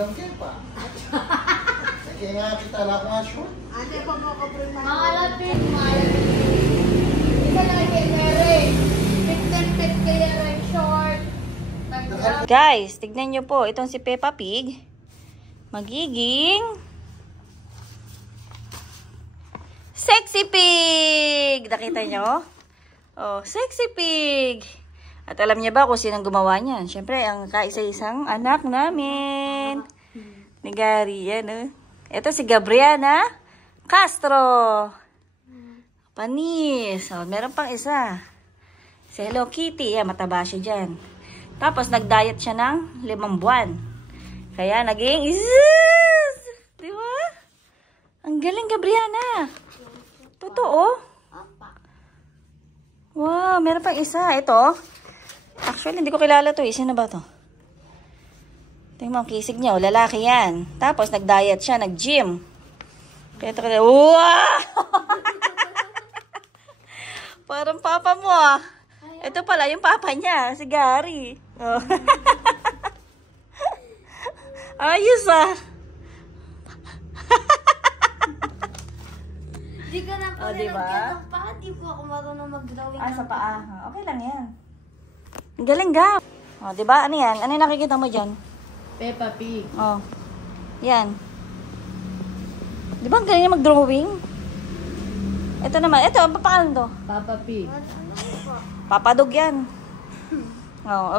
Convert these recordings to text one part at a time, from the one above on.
Hanggang kaya pa. Kaya nga kita lang mga short. Ate, pag ako bring na. Malapit. Isa lang yung rin. Fit kaya rin short. Guys, tignan nyo po. Itong si Peppa Pig. Magiging Sexy Pig! Nakita nyo? Oh, Sexy Pig! At alam niya ba kung sinong gumawa niyan? Siyempre, ang kaisa-isang anak namin. Ni Gary, yan oh. Ito si Gabriana Castro. Panis. Oh, meron pang isa. Si Hello Kitty. Yan, mataba siya dyan. Tapos, nag-diet siya ng 5 buwan. Kaya, naging izzz! Di ba? Ang galing, Gabriana. Totoo. Wow, meron pang isa. Ito. Actually, hindi ko kilala to eh. Sino ba to? Tingnan mo ang kisig niya. O, lalaki yan. Tapos, nag-diet siya. Nag-gym. Kaya ito kaya, wow! Parang papa mo ah. Ito pala yung papa niya. Si Gary. Oh. Ayos ah. Di ka na pala diba? ng paa. Di po ako marunong mag-drawing. Sa paa. Okay lang yan. Ang galing ga. O, diba? Ano yan? Ano yung nakikita mo dyan? Peppa Pig. Oh. Yan. Diba ang galing niya mag-drawing? Ito naman. Ito, ang papangalan to? Papa Pig. Papadog yan. Oh,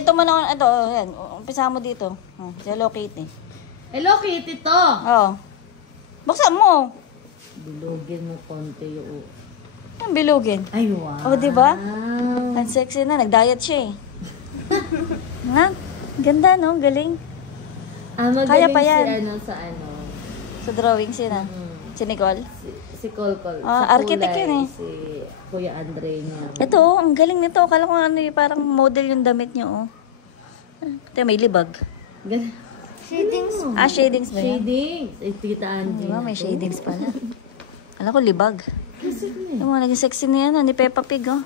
ito man ako. Ito, yan. Umpisa mo dito. Oh, si Hello Kitty. Hello Kitty to. Oh. Buksan mo. Bilugin mo konti yung... Ang bilugin. Ay, wow. Oh, diba? Ang sexy na. Nag-diet siya eh. Ha? Ganda, no? Galing. Kaya pa yan. Si ano sa ano. Sa drawing sila. Si Nicole. Si Colcol. Ah, sa architect kulay, yun eh. Si Kuya Andre niya. Ito, oh, ang galing nito. Akala ko ano, parang model yung damit niyo, oh. Ito, may libag. Shadings. Ah, shadings ba yan? Shadings. Ay, Tita Andre. Diba, may shadings pala. Alam ko, libag. Yung mga naging sexy na yan, oh, ni Peppa Pig, oh.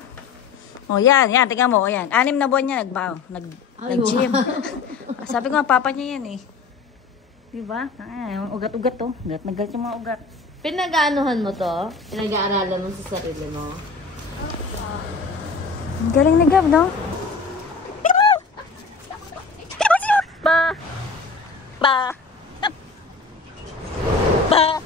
Oh, yan, tingnan mo, oh, yan. 6 na buwan niya, nag-gym. Sabi ko nga, papa niya yan, eh. Diba? Ay, ugat-ugat, oh. Ugat yung mga ugat. Pinag-aanuhan mo to? Pinag-aaralan mo sa sarili mo? Ang galing ni Gab, no? Ba! Ba! Ba!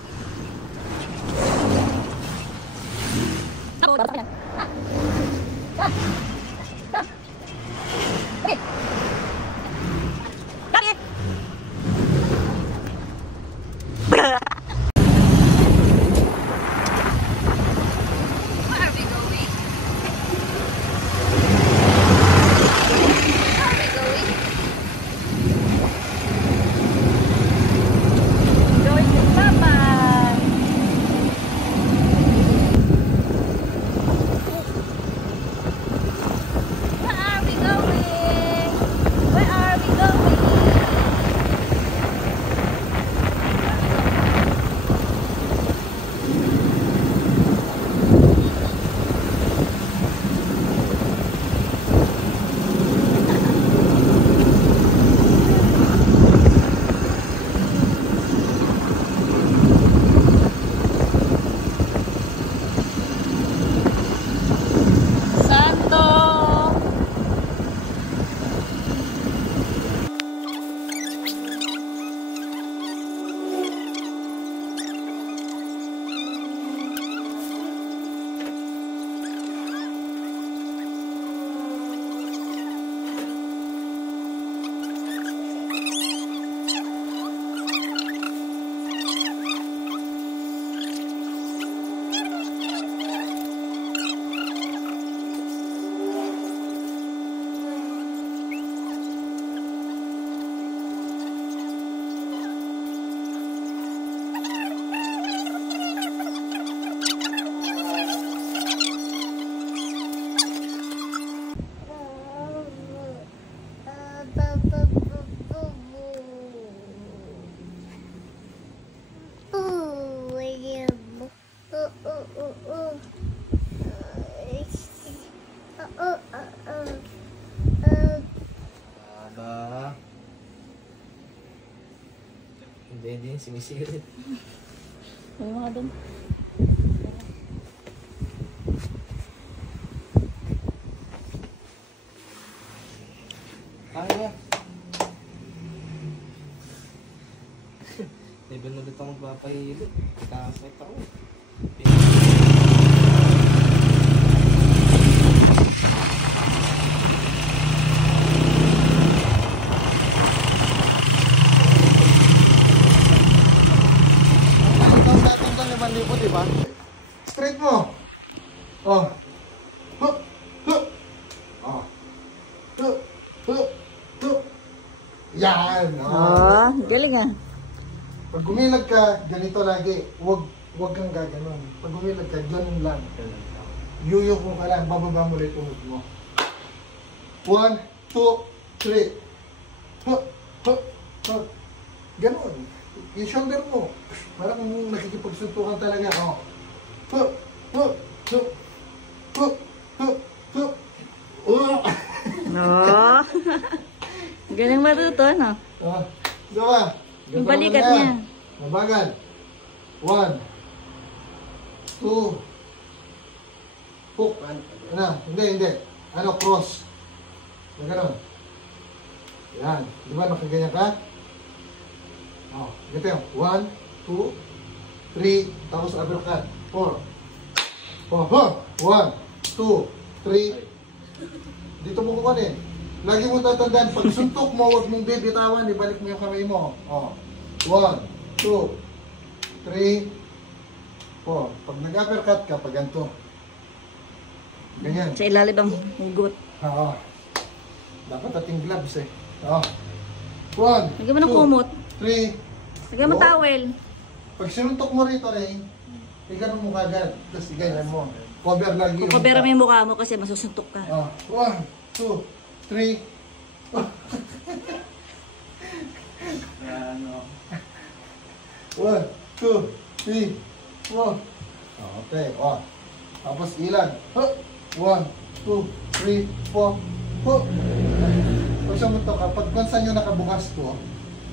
Hindi, sumisirit. May mga doon. Kaya. Never na dito akong magpapahilo. Kakasakit ako. Ikaw natin ng 5,000, di ba? Straight mo. Oh. Hup. Hup. Oh. Hup. Hup. Hup. Yan. Oh, galing ah. Pag gumilag ka, ganito lagi. Huwag kang gaganon. Pag gumilag ka, ganun lang. Yuyok mo ka lang, bababa mo rin tuhod mo. 1, 2, 3. Hup. Hup. Hup. Ganon. Yung shoulder mo. Parang nakikipagsuntukan talaga. Oh. Hup. Hup. Hup. Hup. Hup. Hup. Oh. No. Galing matuto, no? Ah, diba? Yung balikat niya. Mabagal. 1, 2, hook. Ano? Hindi. Ano? Cross. Yung gano'n. Yan. Di ba nakaganyan ka? Oh, ganito yun. 1, 2, 3, tapos uppercut. 4. 1, 2, 3. Dito mo kukunin. Lagi mo tatandaan, pag suntok mo, huwag mong bibitawan, ibalik mo yung kamay mo. Oh. 1, 2, 3, 4. Pag nag-uppercut ka, pag ganito. Ganyan. Sa ilalim ang hugot. Oo. Dapat ating gloves eh. Oo. 1, Lagyan mo ng kumot. 3. Lagyan mo towel. Pag sinuntok mo rito rin, ikaw mo kagad. Tapos iganyan mo. Cover lagi yung Kukubera mo yung mukha mo kasi masusuntok ka. 1, 2, 3. Ano? 1, 2, 3, 4. Okay, oh. Tapos ilan? 1, 2, 3, 4. Pag sumuntok ka, pag kung saan yung nakabukas ko,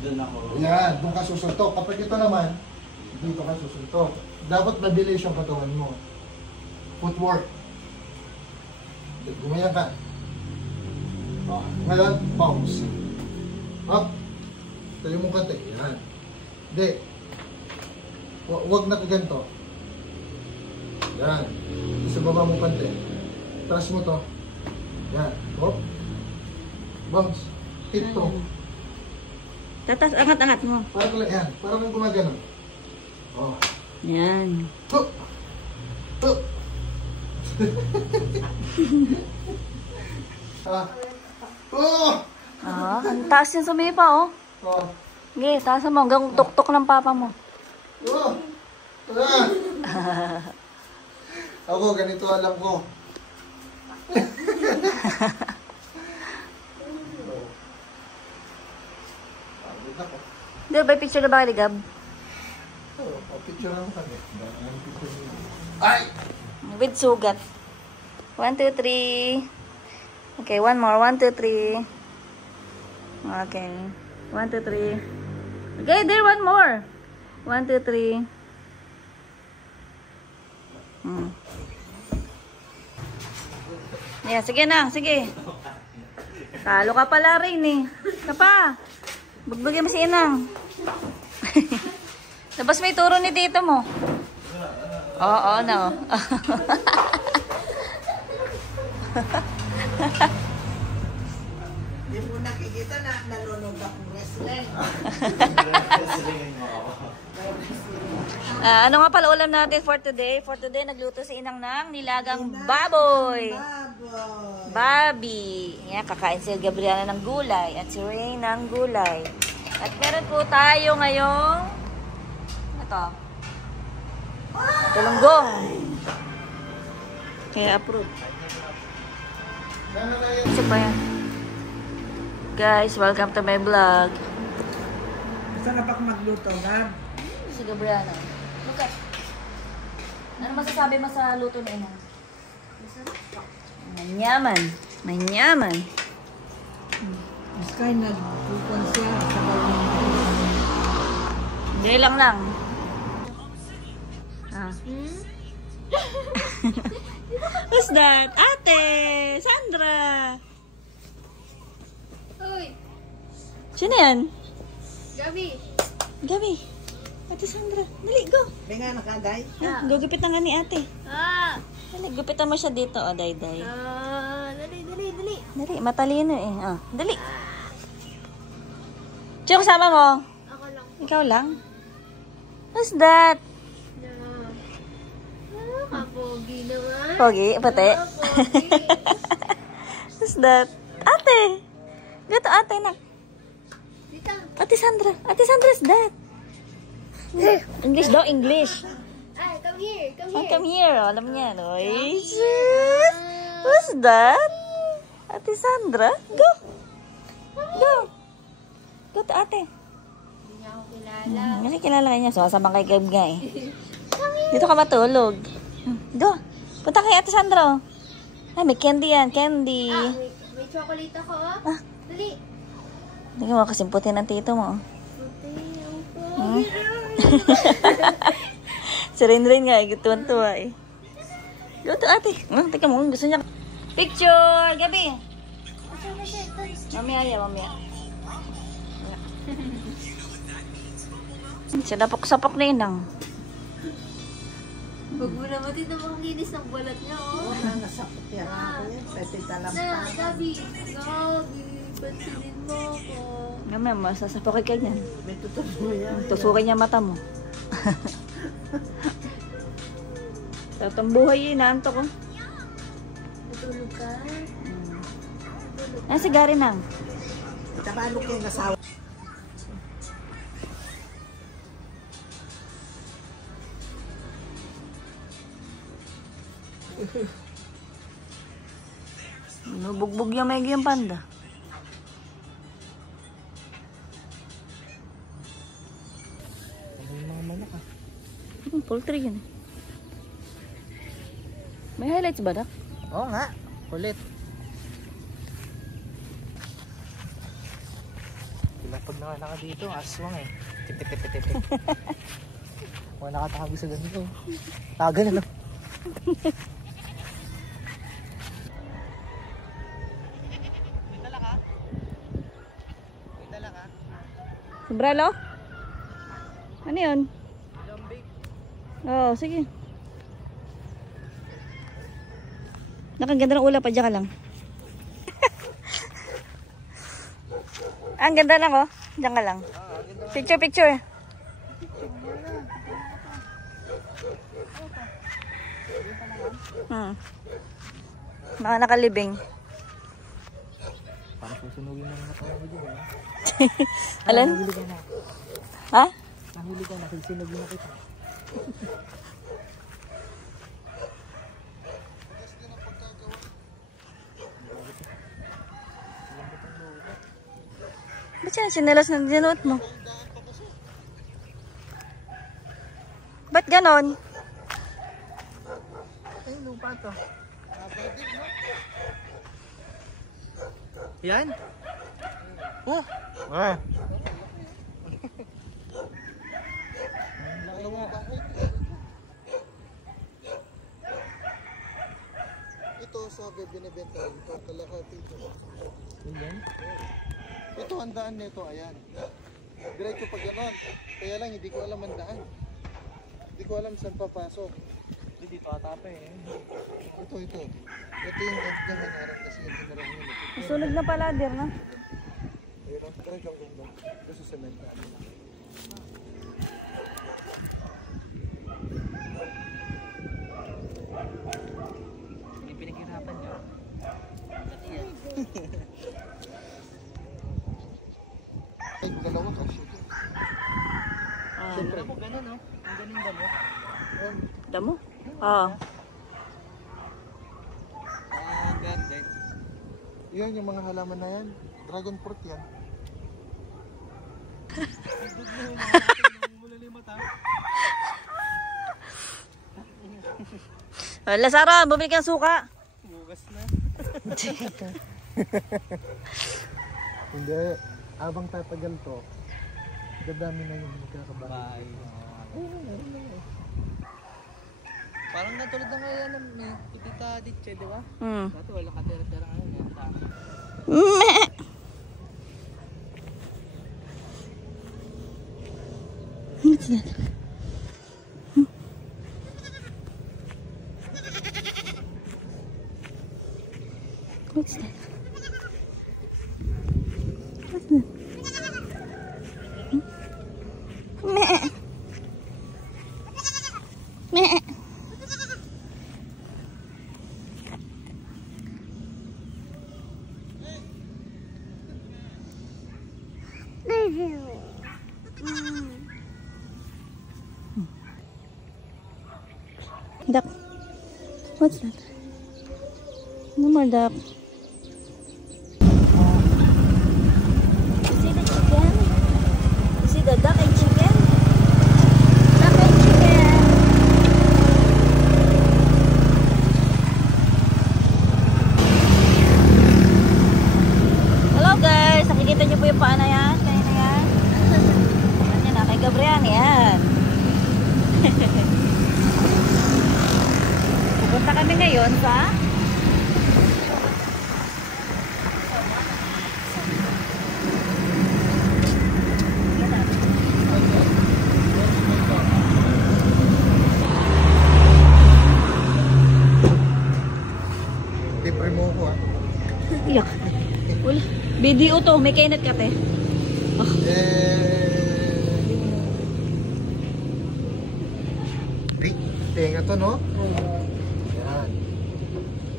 Doon ako. yan, doon ka susuntok. Kapag ito naman, dito ka susuntok. Dapat mabilis yung katawan mo. Footwork. Gumayan ka. Oh, ngayon, bounce. Up. Tayo mo kante. Yan. Hindi. Huwag na ganito. Yan. Sa baba mo kante. Taas mo to. Yan. Hop. Bounce. Hit to. Tatas, angat-angat mo. Parang lang yan. Parang kung gumagano. Oh. Yan. Hup. Hup. Ah. Oh! Ah, ang taas yung sumipa, oh. Oh. Sige, taas mo. Hanggang tuktok ng papa mo. Oh! Ah! Ako, ganito alam ko. Hindi, ba picture na ba kay Gab? Oh, picture lang kami. Ay! With sugat. 1, 2, 3. Okay, one more. 1, 2, 3. Okay. 1, 2, 3. Okay, there, one more. 1, 2, 3. Yeah, sige na, sige. Talo ka pala rin eh. Ka pa. Bagbagay mo si Inang. Tapos may turo ni tito mo. Oo, no. Hindi mo nakikita na nanonood akong wrestling. Ano nga pala ulam natin for today? For today, nagluto si Inang ng nilagang baboy. Babi. Yan, kakain si Gabriela ng gulay at si Ray ng gulay. At meron po tayo ngayong ito. Tulunggong. Kaya approve. Isa pa yan. Guys, welcome to my vlog. Sarap ako magluto, Gab. Si Gabriela. Look at. Ano masasabi mo sa luto ni Inang? Manyaman. Manyaman. Mas kayo nagpupon siya sa balong. Hindi lang. Ah. Who's that? Ate! Sandra! Uy, Sino yan? Gabi. Gabi. Ate Sandra. Dali, go. May nga nakagay. Gugupit na nga ni ate. Ah! Dali, gupitan mo siya dito. O, day. Dali. Dali, matalino eh. Oh, dali. Sino kasama mo? Ako lang. Ikaw lang? Who's that? Kapogi naman. Pogi, pati. Pogi. Who's that? Ate! Dito, ate na. Dito. Ate Sandra. Ate Sandra's that. English daw, English. Ay, come here. Oh, come here. Oh, alam niya. Oy, sis. Who's that? Ate Sandra? Go. Go. Go to ate. Hindi niya ako kilala. Kasi kilala ka niya. Sumasama kay Gab nga eh. Dito ka matulog. Go. Punta kay Ate Sandra. Ay, may candy yan. Candy. May chocolate ako. Dali. Hindi mo kasimputin ng tito mo. Puti, ang pogi. Si Rin nga, tuwan-tuwa eh. Go to ate. Teka mo, gusto niya. Picture! Gabi! Mamaya. Sinapok-sapok na inang. Huwag mo naman din namang linis ng balat niya, oh. Nasakot yan ako yan. Pwede lang. Gabi. Pansinin mo ako. Mamaya, masasapokin ka niyan. May tutubo yan. Tusukin niya mata mo. Tatang buhay yun, naanto ko. Natulog ka? Si Gary nang. Tabalok yung asawa. Bugbog yung may yung panda. Mga manok ah. Poultry yun. May highlights ba, Dak? Oo nga. Kulit. Pag nakalaka dito, aswang eh. Tip. Wala nakatabi sa ganito. Taga na lang. Sombrero? Ano yun? Oo, sige. Nakaganda ng ulap pa, dyan ka lang. Ang ganda lang, oh. Diyan ka lang. Picture. Mga nakalibing. Parang susunugin na mga tao dito. Alan? Nahuli ka na. Ha? Nahuli ka na. Susunugin na kita. Ba't yan? Sinelas na dinuot mo? Ba't ganon? Ay, lupa to. Yan? Oh! Ah! Ito sabi binibenta ito kalahati ito. Yan? Ito ang daan nito, ayan. Diretso pa ganon. Kaya lang hindi ko alam ang daan. Hindi ko alam saan papasok. Dito ata pa eh. Ito. Ito yung edge na manarang kasi yung dinarang nila. Sunog na pala, dir na. Ayun ang diretso ang ganda. Ito sa cement. Hindi pinaghirapan niya. Ay, dalawa kasi. Siyempre mo ganun oh. Ang galing damo. Damo? Oo. Ganda. Yan yung mga halaman na yan. Dragon fruit yan. Lazaro, bumili kang suka. Bugas na. Hindi. Abang tatagal to, Dadami na yung magkakabahay. Parang natulad na ngayon ng Tita Ditche, di ba? Hmm. Dati walang katira-tira ngayon. Yan, dami. What's that? What's that? What's that? Meh. Meh. Duck. What's that? No more duck. See the chicken? See the duck and chicken? Duck and chicken. Hello guys, nakikita niyo po yung paa na yan? Kanina yan? Yan na, kay Gabriel yan. Pupunta kami ngayon sa Libre mo ko iyak. Wala. Video to, may kainat ka te. Tenga to, no? Yan.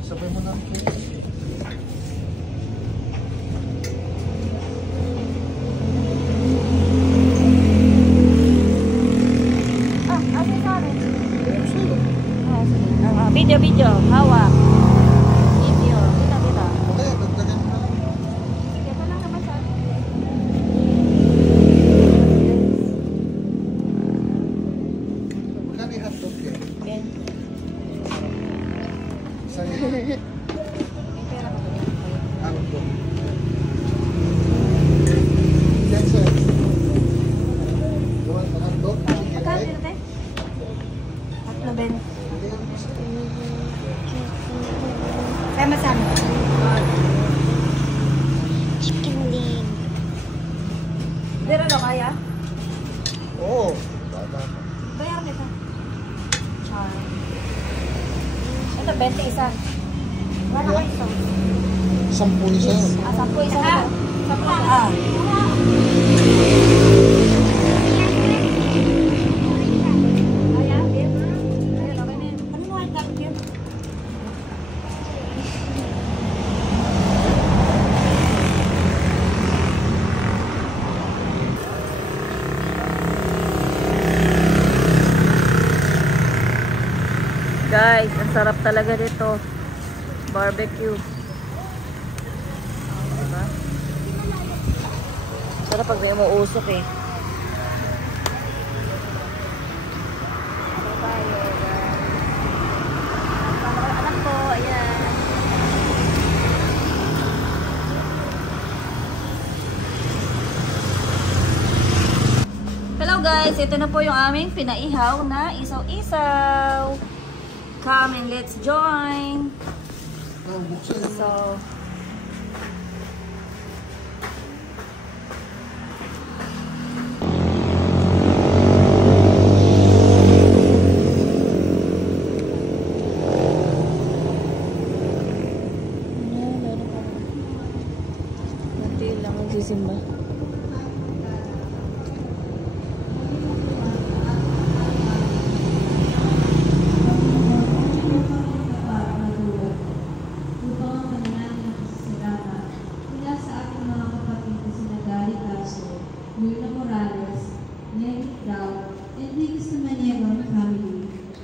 Sabay mo na. Video. Hawak. Video. Kita. Okay, dagdagan mo na. Sige, ito lang naman sa akin. Magkano yung hotdog yan? Yan. Saan yun? May pera ko. Hotdog. Yan, sir. Gawan na hotdog. Sige, Magkano right? dito te? 3.20. Sama-sama. Chicken leg. Dira daw kaya? Oo. Bata. Bayaran ito. Ito, 20 isa. Wala kayo ito. 10 isa yun. 10 isa. 10 isa. Guys, ang sarap talaga dito. Barbecue. Diba? Sarap pag may umuusok eh. Anak ko, ayan. Hello guys, ito na po yung aming pinaihaw na isaw-isaw. Come and let's join. Buksan yun. So, nanti lang magsisimba.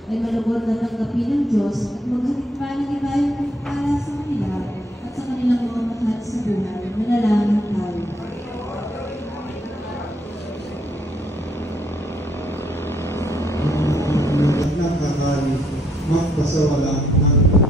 ay malugod na tanggapin ng Diyos at maghatid pa ng ibayong pagpapala sa kanila at sa kanilang mga mahal sa buhay. Manalangin tayo. Nakakali magpasawala ng